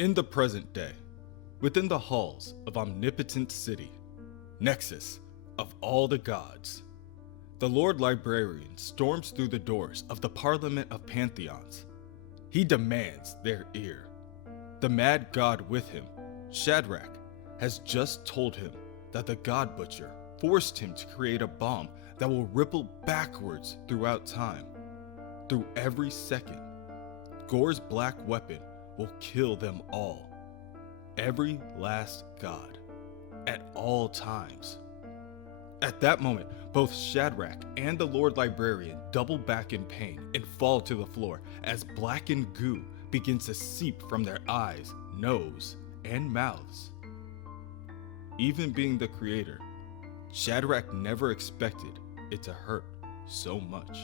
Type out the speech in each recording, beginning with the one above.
In the present day, within the halls of omnipotent city, nexus of all the gods, the Lord Librarian storms through the doors of the Parliament of Pantheons. He demands their ear. The mad god with him, Shadrach, has just told him that the God Butcher forced him to create a bomb that will ripple backwards throughout time. Through every second, Gor's black weapon will kill them all. Every last god, at all times. At that moment, both Shadrach and the Lord Librarian double back in pain and fall to the floor as blackened goo begins to seep from their eyes, nose, and mouths. Even being the creator, Shadrach never expected it to hurt so much.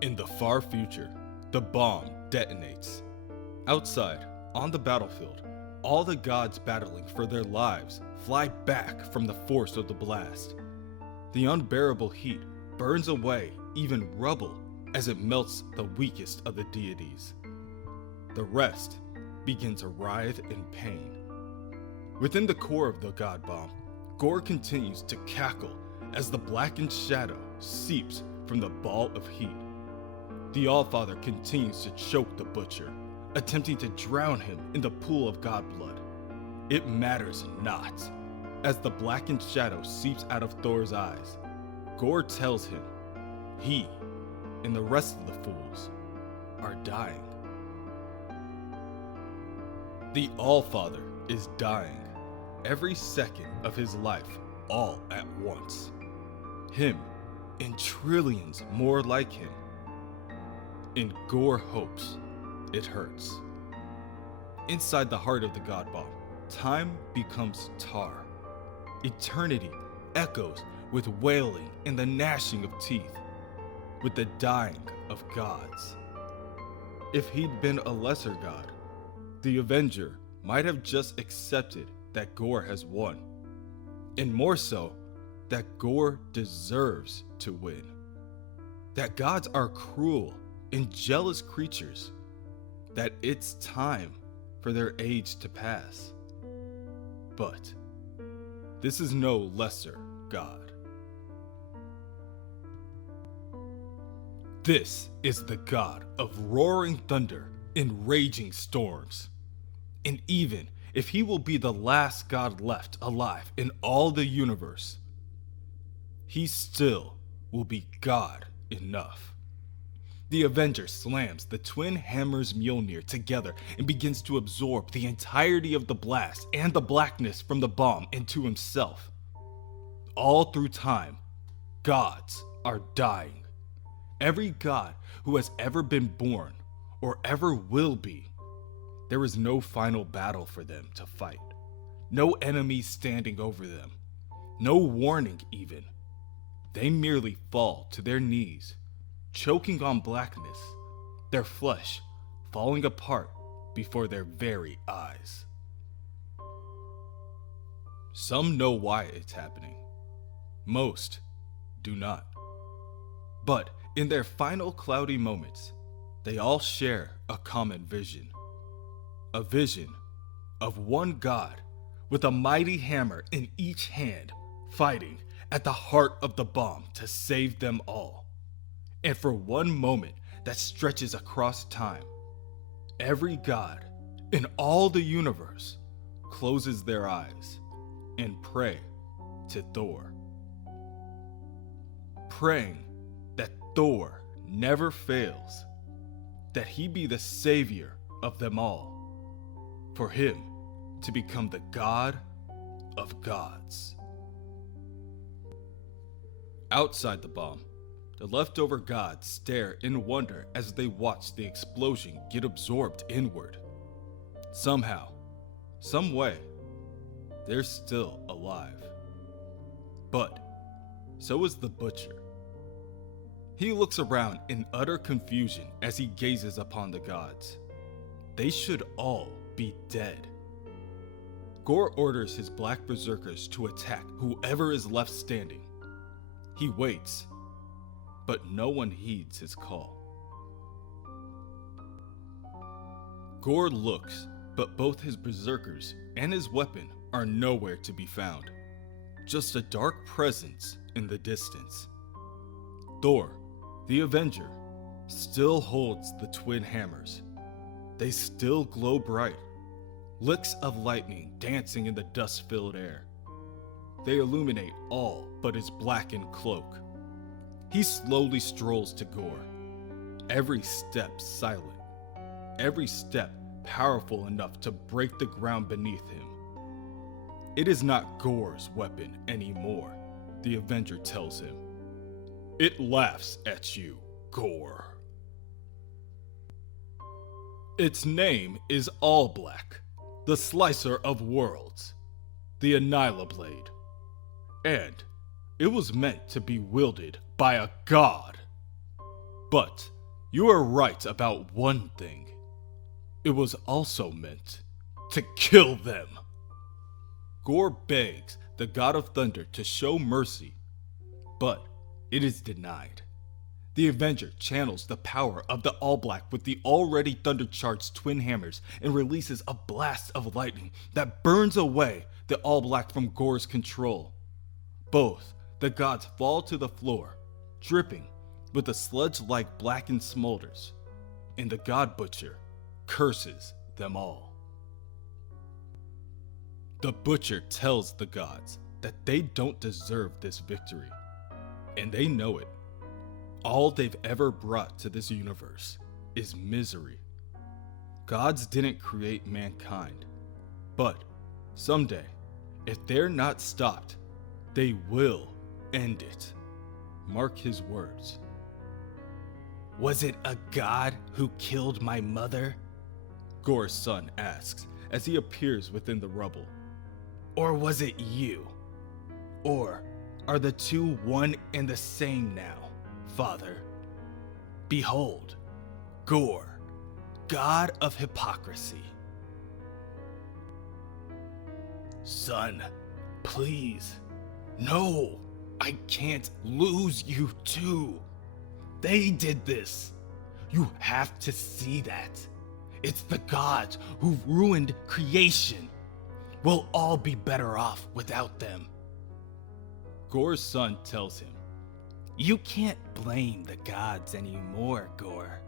In the far future, the bomb detonates. Outside, on the battlefield, all the gods battling for their lives fly back from the force of the blast. The unbearable heat burns away even rubble as it melts the weakest of the deities. The rest begin to writhe in pain. Within the core of the god bomb, Gor continues to cackle as the blackened shadow seeps from the ball of heat. The Allfather continues to choke the Butcher, attempting to drown him in the pool of god blood. It matters not. As the blackened shadow seeps out of Thor's eyes, Gor tells him he and the rest of the fools are dying. The Allfather is dying, every second of his life, all at once. Him and trillions more like him. And Gor hopes it hurts. Inside the heart of the God Bomb, time becomes tar. Eternity echoes with wailing and the gnashing of teeth, with the dying of gods. If he'd been a lesser god, the Avenger might have just accepted that Gor has won, and more so, that Gor deserves to win. That gods are cruel and jealous creatures, that it's time for their age to pass. But this is no lesser god. This is the god of roaring thunder and raging storms. And even if he will be the last god left alive in all the universe, he still will be God enough. The Avenger slams the twin hammers Mjolnir together and begins to absorb the entirety of the blast and the blackness from the bomb into himself. All through time, gods are dying. Every god who has ever been born or ever will be. There is no final battle for them to fight. No enemies standing over them. No warning even. They merely fall to their knees, choking on blackness, their flesh falling apart before their very eyes. Some know why it's happening. Most do not. But in their final cloudy moments, they all share a common vision. A vision of one god with a mighty hammer in each hand, fighting at the heart of the bomb to save them all. And for one moment that stretches across time, every god in all the universe closes their eyes and pray to Thor. Praying that Thor never fails, that he be the savior of them all, for him to become the God of gods. Outside the bomb, the leftover gods stare in wonder as they watch the explosion get absorbed inward. Somehow, some way, they're still alive. But so is the Butcher. He looks around in utter confusion as he gazes upon the gods. They should all be dead. Gor orders his black berserkers to attack whoever is left standing. He waits, but no one heeds his call. Gore looks, but both his berserkers and his weapon are nowhere to be found. Just a dark presence in the distance. Thor, the Avenger, still holds the twin hammers. They still glow bright, licks of lightning dancing in the dust-filled air. They illuminate all but his blackened cloak. He slowly strolls to Gore, every step silent, every step powerful enough to break the ground beneath him. It is not Gore's weapon anymore, the Avenger tells him. It laughs at you, Gore. Its name is All Black, the Slicer of Worlds, the Annihilablade. And it was meant to be wielded by a god. But you are right about one thing. It was also meant to kill them. Gore begs the God of Thunder to show mercy, but it is denied. The Avenger channels the power of the All Black with the already thunder-charged twin hammers and releases a blast of lightning that burns away the All Black from Gore's control. Both the gods fall to the floor, dripping with the sludge-like blackened smolders, and the God Butcher curses them all. The Butcher tells the gods that they don't deserve this victory, and they know it. All they've ever brought to this universe is misery. Gods didn't create mankind, but someday, if they're not stopped, they will end it. Mark his words. Was it a god who killed my mother? Gore's son asks as he appears within the rubble. Or was it you? Or are the two one and the same now, Father? Behold, Gore, god of hypocrisy. Son, please. No, I can't lose you too. They did this. You have to see that. It's the gods who ruined creation. We'll all be better off without them. Gore's son tells him, you can't blame the gods anymore, Gore.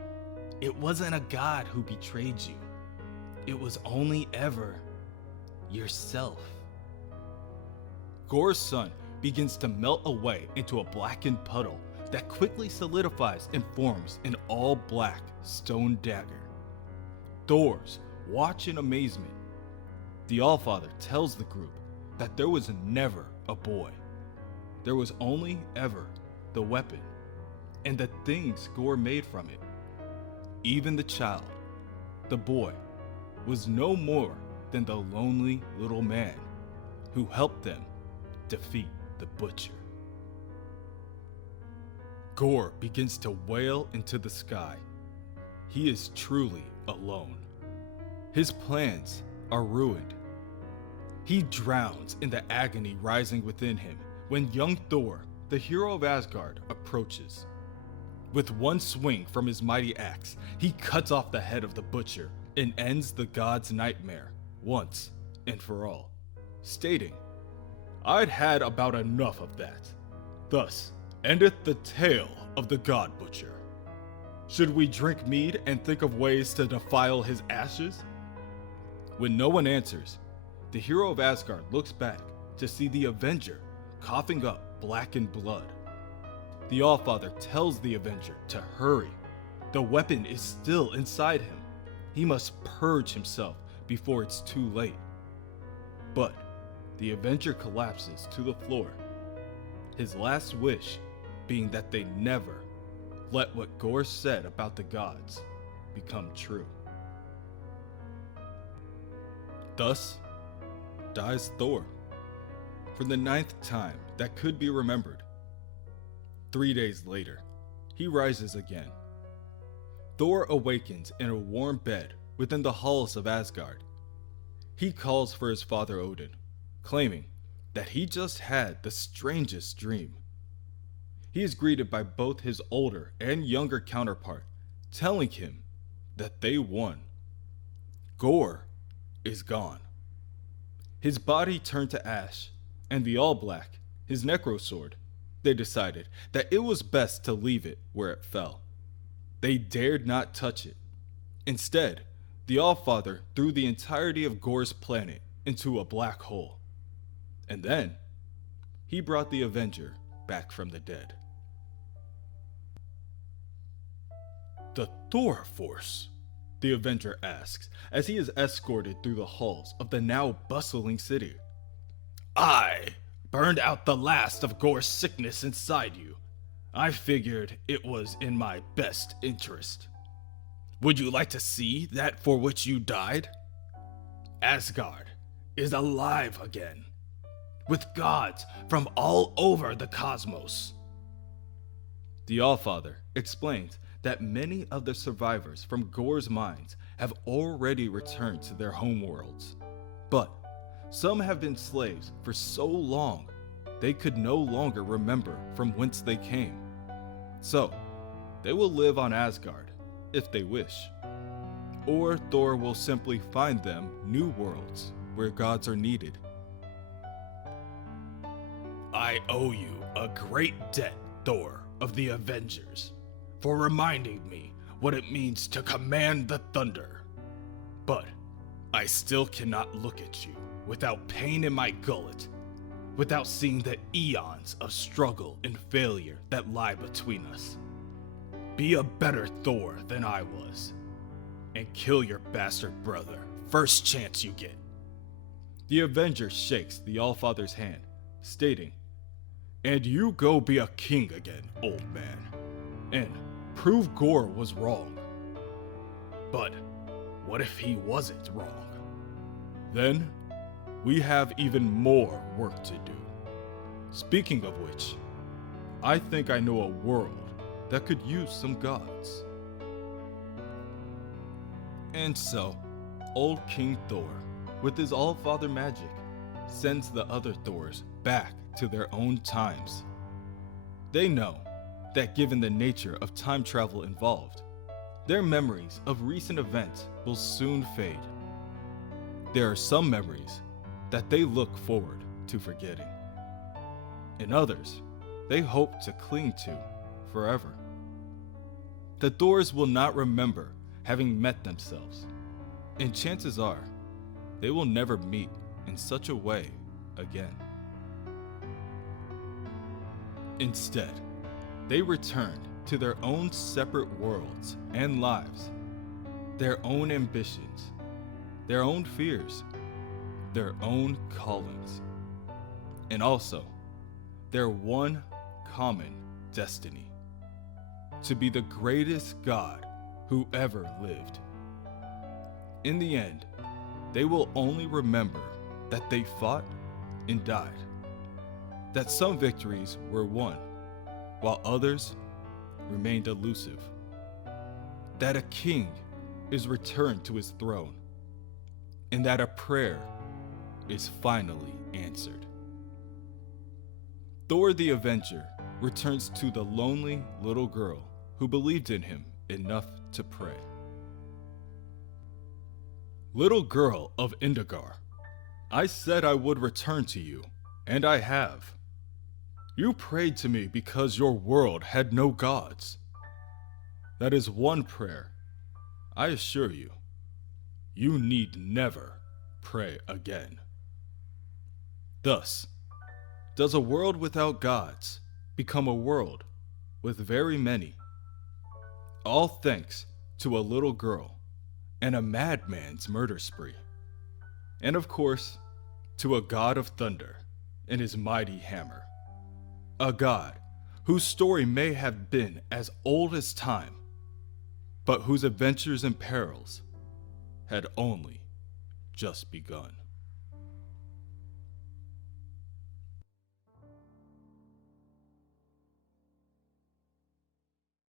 It wasn't a god who betrayed you. It was only ever yourself. Gore's son begins to melt away into a blackened puddle that quickly solidifies and forms an all-black stone dagger. Thor's watch in amazement. The Allfather tells the group that there was never a boy. There was only ever the weapon and the things Gore made from it. Even the child, the boy, was no more than the lonely little man who helped them defeat the Butcher. Gore begins to wail into the sky. He is truly alone. His plans are ruined. He drowns in the agony rising within him when young Thor, the hero of Asgard, approaches. With one swing from his mighty axe, he cuts off the head of the Butcher and ends the god's nightmare once and for all, stating, I'd had about enough of that. Thus endeth the tale of the God Butcher. Should we drink mead and think of ways to defile his ashes? When no one answers, the hero of Asgard looks back to see the Avenger coughing up blackened blood. The Allfather tells the Avenger to hurry. The weapon is still inside him. He must purge himself before it's too late. But the Avenger collapses to the floor, his last wish being that they never let what Gore said about the gods become true. Thus dies Thor, for the 9th time that could be remembered. 3 days later, he rises again. Thor awakens in a warm bed within the halls of Asgard. He calls for his father Odin, claiming that he just had the strangest dream. He is greeted by both his older and younger counterpart, telling him that they won. Gore is gone. His body turned to ash, and the All Black, his necro sword, they decided that it was best to leave it where it fell. They dared not touch it. Instead, the Allfather threw the entirety of Gore's planet into a black hole. And then, he brought the Avenger back from the dead. The Thor Force? The Avenger asks as he is escorted through the halls of the now bustling city. I burned out the last of Gore's sickness inside you. I figured it was in my best interest. Would you like to see that for which you died? Asgard is alive again, with gods from all over the cosmos. The Allfather explains that many of the survivors from Gore's mines have already returned to their homeworlds, but some have been slaves for so long they could no longer remember from whence they came. So, they will live on Asgard if they wish, or Thor will simply find them new worlds where gods are needed. I owe you a great debt, Thor of the Avengers, for reminding me what it means to command the thunder. But I still cannot look at you without pain in my gullet, without seeing the eons of struggle and failure that lie between us. Be a better Thor than I was, and kill your bastard brother first chance you get. The Avenger shakes the Allfather's hand, stating, "And you go be a king again, old man, and prove Gore was wrong." But what if he wasn't wrong? Then we have even more work to do. Speaking of which, I think I know a world that could use some gods. And so, old King Thor, with his Allfather magic, sends the other Thors back to their own times. They know that given the nature of time travel involved, their memories of recent events will soon fade. There are some memories that they look forward to forgetting, and others they hope to cling to forever. The Thors will not remember having met themselves, and chances are they will never meet in such a way again. Instead, they returned to their own separate worlds and lives, their own ambitions, their own fears, their own callings, and also their one common destiny: to be the greatest god who ever lived. In the end, they will only remember that they fought and died, that some victories were won, while others remained elusive, that a king is returned to his throne, and that a prayer is finally answered. Thor the Avenger returns to the lonely little girl who believed in him enough to pray. Little girl of Indigar, I said I would return to you, and I have. You prayed to me because your world had no gods. That is one prayer, I assure you. You need never pray again. Thus, does a world without gods become a world with very many? All thanks to a little girl and a madman's murder spree. And of course, to a god of thunder and his mighty hammer. A god whose story may have been as old as time, but whose adventures and perils had only just begun.